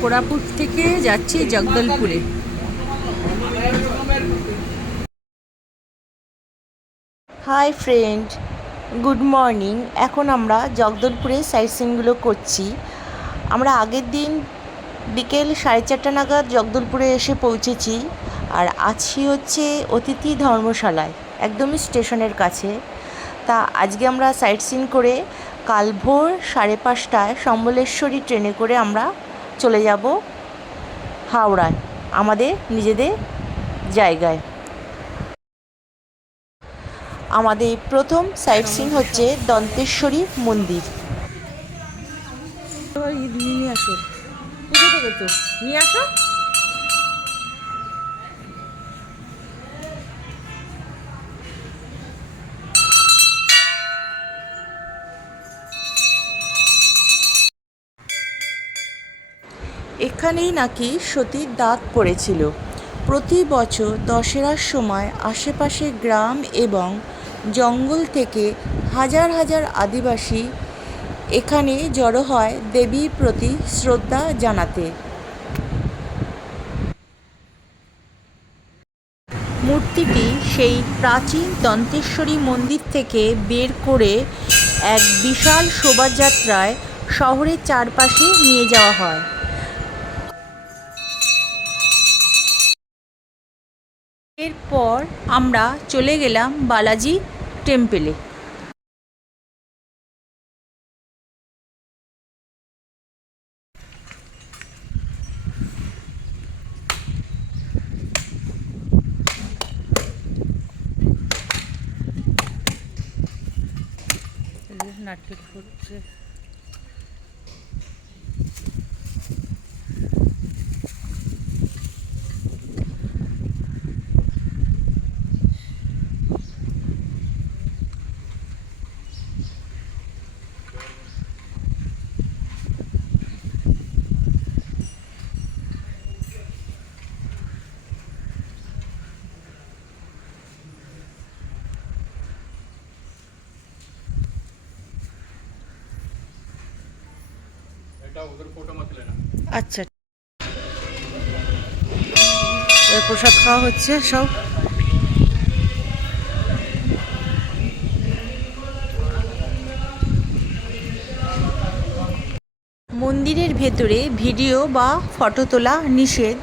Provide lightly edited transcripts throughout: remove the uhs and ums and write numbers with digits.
কোরাপুট থেকে যাচ্ছি জগদলপুরে। Hi friend, good morning. এখন আমরা জগদলপুরে সাইট সিনগুলো করছি। আমরা আগের দিন বিকেল 4:30 নাগাদ জগদলপুরে এসে পৌঁছেছি, আর আছি হচ্ছে অতিথি ধর্মশালায়, একদমই স্টেশনের কাছে। তা আজকে আমরা সাইট সিন করে কাল ভোর 5:30টায় সম্বলেশ্বরী ট্রেনে করে আমরা চলে যাব হাওড়ায়, আমাদের নিজেদের জায়গায়। আমাদের প্রথম সাইট সিন হচ্ছে দন্তেশ্বরী মন্দির। নিয়ে আসো, পুজো দেবে তো, নিয়ে আসো। এখানেই নাকি সতীর দাগ পড়েছিল। প্রতি বছর দশেরার সময় আশেপাশের গ্রাম এবং জঙ্গল থেকে হাজার হাজার আদিবাসী এখানে জড়ো হয় দেবীর প্রতি শ্রদ্ধা জানাতে। মূর্তিটি সেই প্রাচীন দন্তেশ্বরী মন্দির থেকে বের করে এক বিশাল শোভাযাত্রায় শহরের চারপাশে নিয়ে যাওয়া হয়। এরপর আমরা চলে গেলাম বালাজি টেম্পলে। নাটকেট হচ্ছে। আচ্ছা, প্রসাদ খাওয়া হচ্ছে সব। মন্দিরের ভেতরে ভিডিও বা ফটো তোলা নিষেধ,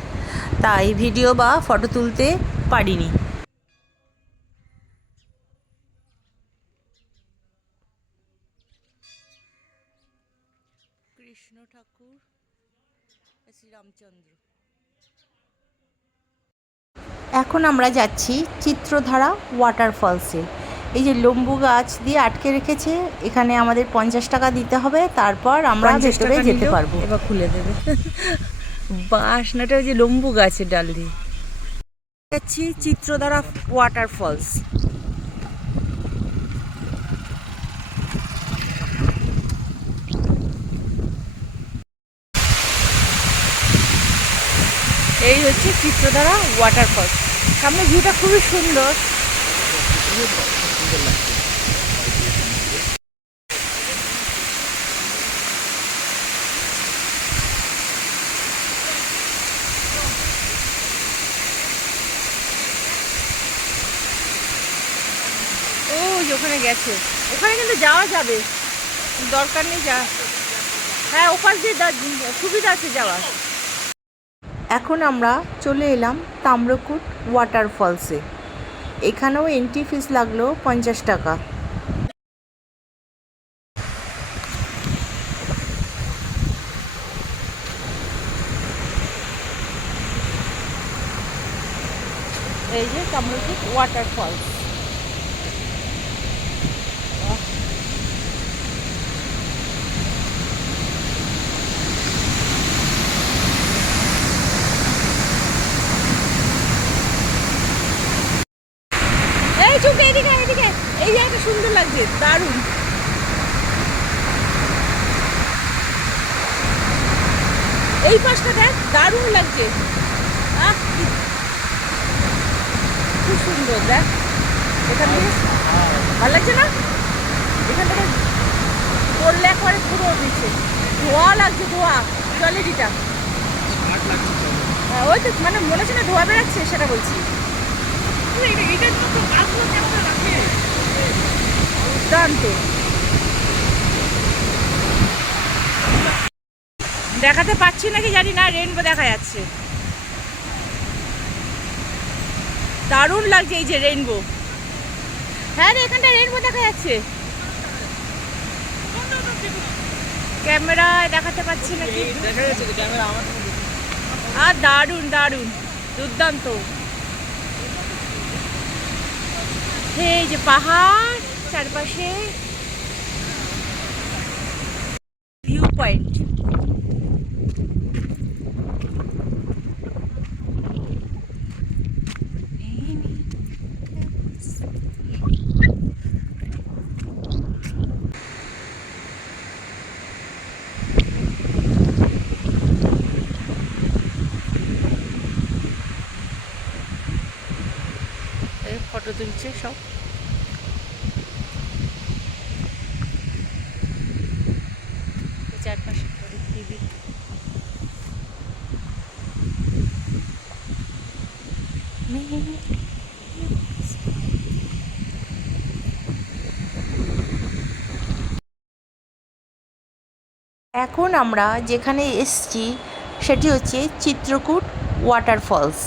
তাই ভিডিও বা ফটো তুলতে পারিনি। কৃষ্ণ ঠাকুর, শ্রীরামচন্দ্র। এখন আমরা যাচ্ছি চিত্রধারা ওয়াটারফলসে। এই যে লম্বু গাছ দিয়ে আটকে রেখেছে, এখানে আমাদের 50 টাকা দিতে হবে, তারপর আমরা ভেতরে যেতে পারবো। এবার খুলে দেবে বাসনাটা, ওই যে লম্বু গাছের ডাল দিয়ে। যাচ্ছি চিত্রধারা ওয়াটারফলস। এই হচ্ছে চিত্রধারা ওয়াটারফলস। সামনে ভিউটা খুবই সুন্দর। ও ওখানে গেছে, ওখানে কিন্তু যাওয়া যাবে, দরকার নেই যা। হ্যাঁ, ওপাশ দিয়ে সুবিধা আছে যাওয়ার। এখন আমরা চলে এলাম তাম্রকুট ওয়াটারফলসে। এখানেও এন্ট্রি ফিস লাগলো 50 টাকা। এই যে তাম্রকুট ওয়াটারফলস। এই চুপ, এদিকে এদিকে, এই জায়গাটা সুন্দর লাগছে, দারুণ। এই পাশটা দেখ, দারুণ লাগছে। খুব সুন্দর, দেখ এখান থেকে ভালো লাগছে না? এখান থেকে পড়লে একবারে পুরো নিচে ধোয়া লাগছে, ধোয়া জলেরিটা। ওই তো মানে মনে হচ্ছে না ধোয়া বেড়াচ্ছে, সেটা বলছি। দুর্দান্ত। দেখাতে পাচ্ছি নাকি জানি না, রেনবো দেখা যাচ্ছে, দারুণ লাগছে এই যে রেনবো। হ্যাঁ রে, এখানটা রেনবো দেখা যাচ্ছে, ক্যামেরায় দেখাতে পাচ্ছি নাকি। আর দারুণ দারুণ, দুর্দান্ত। এই যে পাহাড়, চারপাশে ভিউ পয়েন্ট। ফটো তুলছে সব। চারপাশে টিভি। এখন আমরা যেখানে এসছি সেটি হচ্ছে চিত্রকূট ওয়াটারফলস।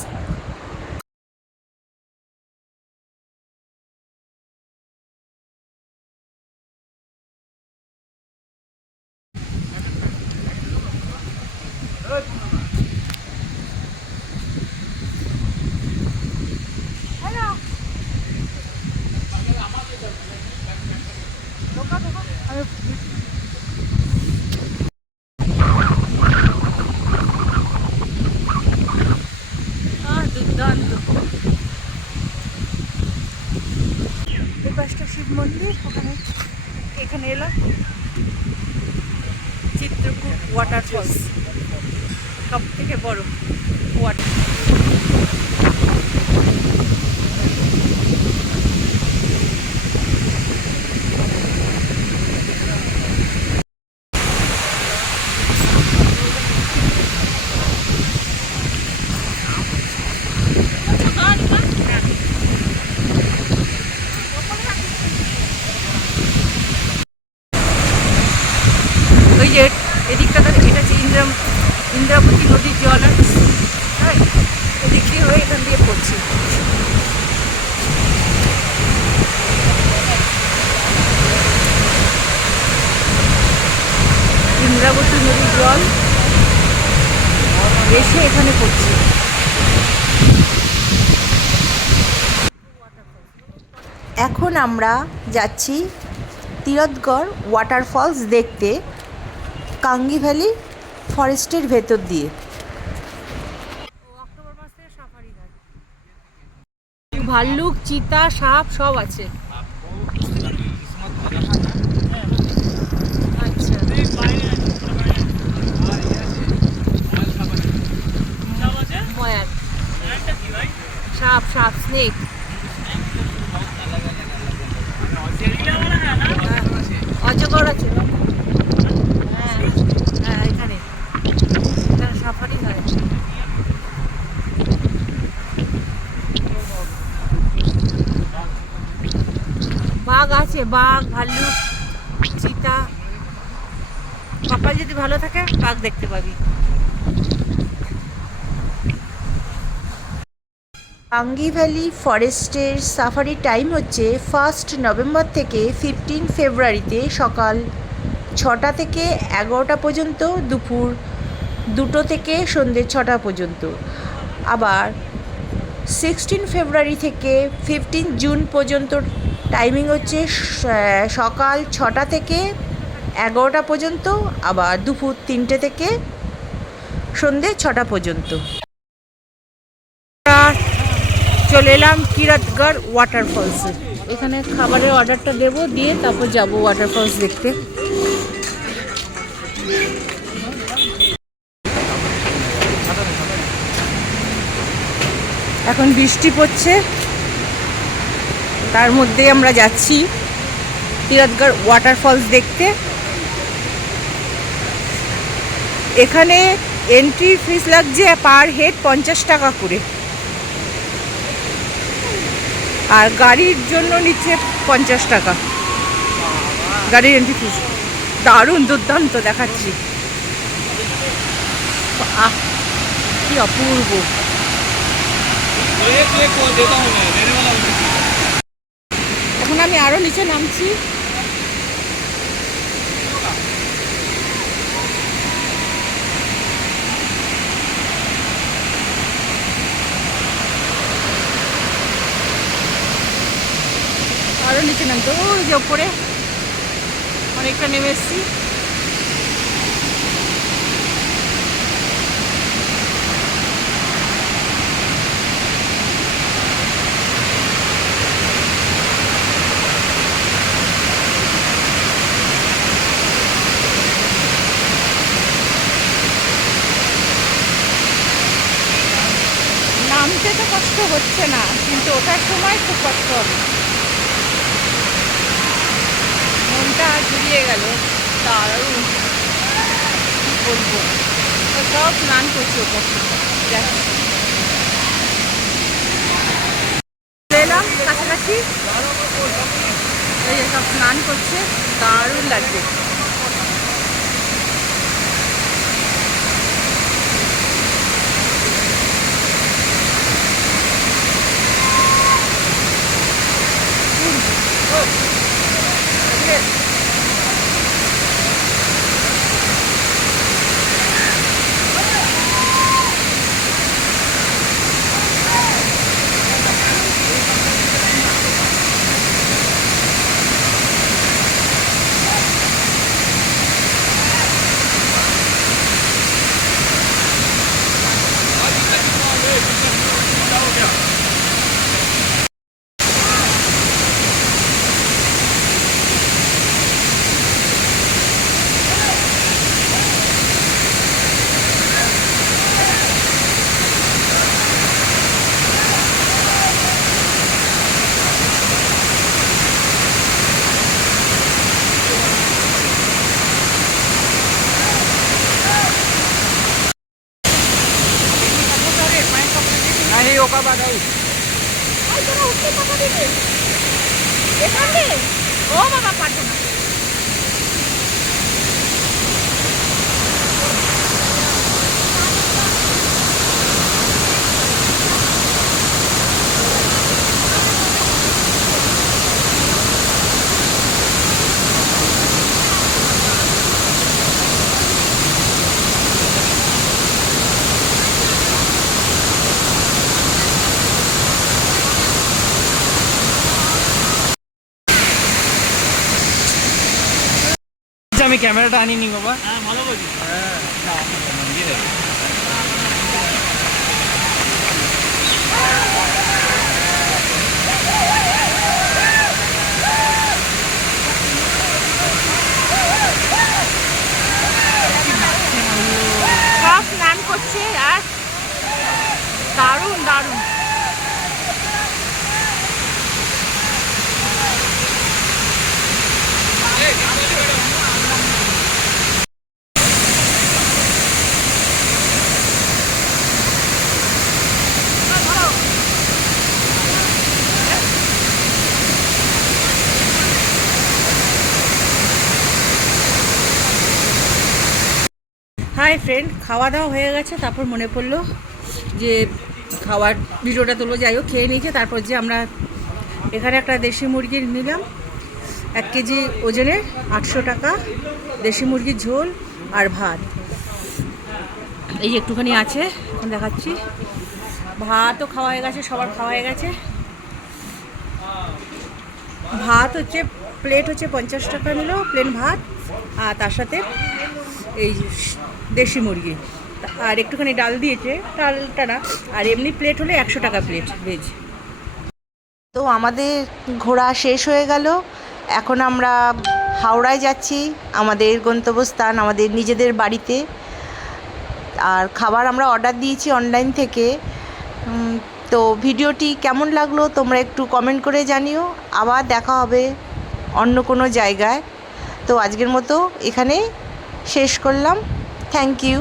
দুর্দান্ত। এই পাশটা শিব মন্দির, ওখানে এখানে এলাম। চিত্রকূট ওয়াটারফলস সব থেকে বড় ওয়াটার। ওই যে এদিকটা, এটা হচ্ছে ইন্দ্রাবতী নদীর জল আছে, হ্যাঁ, এদিক দিয়ে হয়ে এখান দিয়ে পড়ছে। ইন্দ্রাবতী নদীর জল এসে এখানে পড়ছে। এখন আমরা যাচ্ছি তিরথগড় ওয়াটারফলস দেখতে, কাঙ্গি ভ্যালি ফরেস্টের ভেতর দিয়ে। ভাল্লুক, চিতা, সাপ সব আছে। আচ্ছা, ময়ার, সাপ, স্নেক। অজগর আছে, হ্যাঁ হ্যাঁ, এখানে সাফারি হয়। বাঘ আছে, বাঘ, ভাল্লুক, চিতা। কপাল যদি ভালো থাকে বাঘ দেখতে পাবি। কাঙ্গি ভ্যালি ফরেস্টের সাফারি টাইম হচ্ছে 1 নভেম্বর থেকে 15 ফেব্রুয়ারিতে সকাল 6টা থেকে 11টা পর্যন্ত, দুপুর 2টো থেকে সন্ধ্যে 6টা পর্যন্ত। আবার 16 ফেব্রুয়ারি থেকে 15 জুন পর্যন্ত টাইমিং হচ্ছে সকাল 6টা থেকে 11টা পর্যন্ত, আবার দুপুর 3টে থেকে সন্ধ্যে 6টা পর্যন্ত। চলে এলাম তিরথগড় ওয়াটারফলসে। এখানে খাবারের অর্ডারটা দেবো, দিয়ে তারপর যাবো ওয়াটারফলস দেখতে। এখন বৃষ্টি পড়ছে, তার মধ্যে আমরা যাচ্ছি তিরথগড় ওয়াটারফলস দেখতে। এখানে এন্ট্রি ফিস লাগছে পার হেড 50 টাকা করে, আর গাড়ির জন্য নিচ্ছে 50 টাকা গাড়ির এন্ট্রি ফিস। দারুণ দুর্দান্ত দেখাচ্ছি, আহ কি অপূর্ব। এখন আমি আরো নিচে নামছি। আরো নিচে নামতে, ওই যে ওপরে অনেকটা নেমে এসছি। নামতে তো কষ্ট হচ্ছে না, কিন্তু ওঠার সময় খুব কষ্ট হবে, মনটা জুড়িয়ে গেল। দারুণ, কি বলবো, সব স্নান করছে ওপর এলাম কাছাকাছি, এই যে সব স্নান করছে, দারুণ লাগছে। नहीं ओका बात आई তোরা উঠতে টাকা দিবে এখানে? ও বাবা পারবো না। আমি ক্যামেরাটা আনিনি বাবা। হ্যাঁ ভালো বলি। হ্যাঁ মন্দিরে সব স্নান করছে আর দারুণ দারুণ। হাই ফ্রেন্ড, খাওয়া দাওয়া হয়ে গেছে, তারপর মনে পড়লো যে খাওয়ার ভিডিওটা তুলবো। যাই হোক, খেয়ে নিয়েছে, তারপর যে আমরা এখানে একটা দেশি মুরগি নিলাম 1 কেজি ওজনের, 800 টাকা, দেশি মুরগির ঝোল আর ভাত। এই যে একটুখানি আছে, এখন দেখাচ্ছি। ভাতও খাওয়া হয়ে গেছে, সবার খাওয়া হয়ে গেছে। ভাত হচ্ছে প্লেট হচ্ছে 50 টাকা নিল, প্লেন ভাত, আর তার সাথে এই দেশি মুরগি, আর একটুখানি ডাল দিয়েছে, ডালটা না, আর এমনি প্লেট হলে 100 টাকা প্লেট ভেজ। তো আমাদের ঘোরা শেষ হয়ে গেল। এখন আমরা হাওড়ায় যাচ্ছি, আমাদের গন্তব্যস্থান, আমাদের নিজেদের বাড়িতে। আর খাবার আমরা অর্ডার দিয়েছি অনলাইন থেকে। তো ভিডিওটি কেমন লাগলো তোমরা একটু কমেন্ট করে জানিও। আবার দেখা হবে অন্য কোনো জায়গায়। তো আজকের মতো এখানে শেষ করলাম। Thank you.